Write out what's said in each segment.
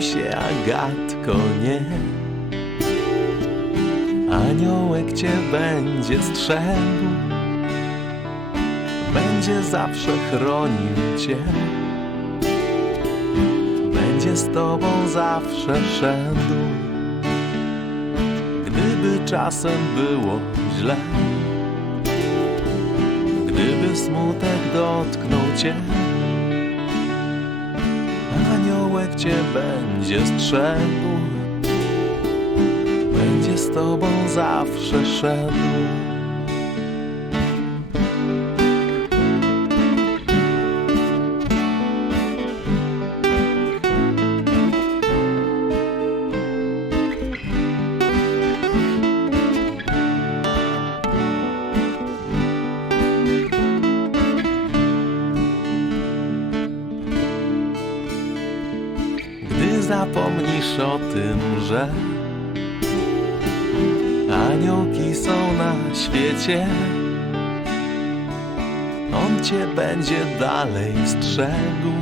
bój się, Agatko, nie. Aniołek cię będzie strzegł, będzie zawsze chronił cię. Będzie z tobą zawsze szedł. Gdyby czasem było źle, gdyby smutek dotknął cię, cię będzie strzegł, będzie z tobą zawsze szedł. Zapomnisz o tym, że aniołki są na świecie, on cię będzie dalej strzegł,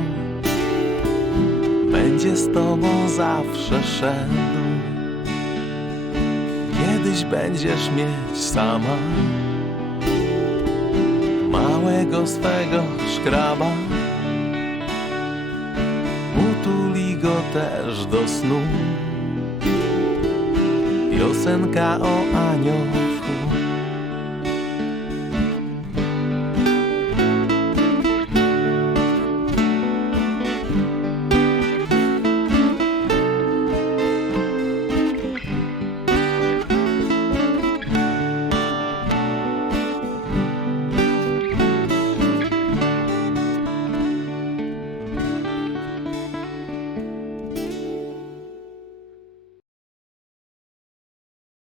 będzie z tobą zawsze szedł. Kiedyś będziesz mieć sama małego swego szkraba. Też do snu. Piosenka o aniołach